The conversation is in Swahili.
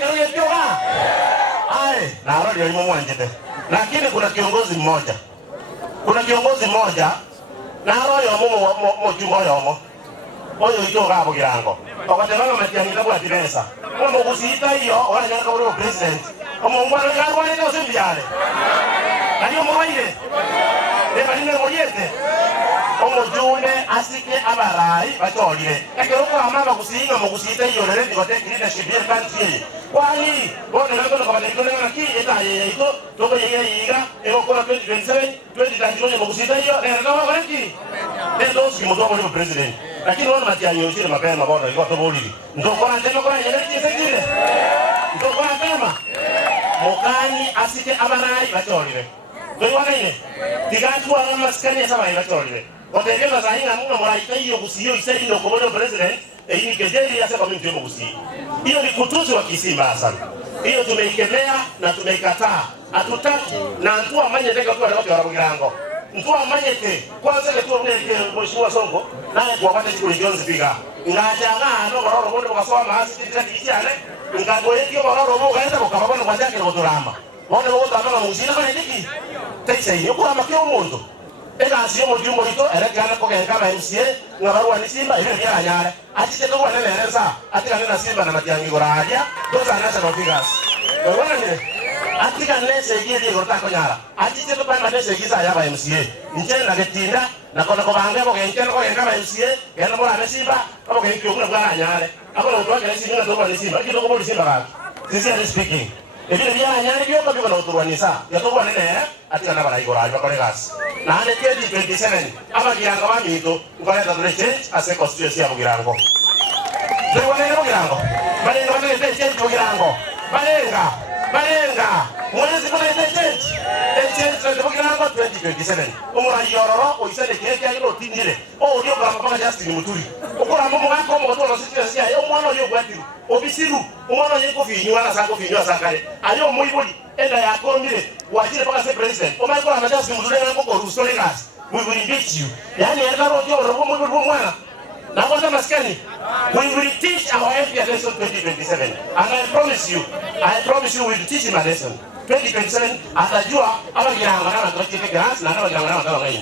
kero yetioga. Ai, na rodi yimo mwanjete. Lakini kuna kiongozi mmoja. Na royo mo chungo yomo. Oyo itoga hapo kirango. Wakati mama matiangira kwa pesa. Kwa mugusita hiyo wala nyaka ule president. Kama ngwana ngwana ndio usimbiale. Na hiyo mwaile. Eba nime moyete. Omujune asike abarai batolire. Ekero kwa mama kusinga mugusita hiyo lele ngote leadership ya country. Kwani bone ngako kwa batekole ngaki eta yeito toko yiga eko kwa 2027 2031 mugusita hiyo ndio kwa niki. Ndio sikimoto kwa president. Lakini wana matianyo usire mapema bora ilikuwa toboli. Ndio kwa ndema kwa yele kisejile. Ndio kwa ndema. Mokani asike abarai batolire. Ndio wana ile. Digatu wana maskani saba batolire. Otengeza zaina mungu muraita hiyo kusiyo iseli ndio kwa president. Hii kejeli ya sema mimi ndio kusiyo. Hiyo ni kutuzi wa Kisimba sana. Hiyo tumeikemea na tumeikataa. Hatutaki na ntua manyete kwa watu wa Kirango. Ntua manyete kwanza ile tu mheshimiwa Sonko naye kwa wakati siku Jones piga. Ngajanga no baroro bondo kasoma mahasi kitiale. Ngagoyekio baroro bo kaenda kwa kabana kwa jake na turamba. Wone bo tamama musina kwa ndiki. Tese hiyo kwa makio mundo. Ega asiyo mujumbo hito erekana kwa kama MCA ngabarua ni Simba ile ya nyare. Atite kwa neleza atika nena Simba na matiangi goraja. Those are national figures. Wewe nini? Atika nese gidi gorta konyara. Atite to panda nese giza ya ba MCA. Nchene na getinda na kono ko bange ko nchene ko kama MCA yana bora na Simba kama ke kyo kuna bwana nyare. Hapo ndo wake nisi ngina to Simba. Kitu ko Simba ka. Sincerely speaking. Ebile bya nyare byo ko byo uturwanisa. Ya to bwana ne atika na bara igoraja ko gas. Na 2027 aba kirango bamito ukaleta tule change ase constituency ya Kirango. Ndio wanaenda Kirango. Balenga wanaenda change Kirango. Balenga. Mwezi kuna change. Change ndio Kirango 2027. Umura yororo oisende keke yalo tindire. Ndio kwa Justin Muturi. Ukora mumu wako mo to constituency ya mwana yo gwatiru. Obisiru umwana yiko finywa na sako finywa sakale. Ayo muibuli enda yako ndire. Wajire paka se president. O mai kwa Justin Muturi ngoko rusole gas. We will impeach you. Yani yaro yo robo mwana. Na kwa maskani. We will teach our MP lesson 2027. And I promise you we will teach him a lesson. 2027 atajua aba kiranga na kwa grants na aba kiranga na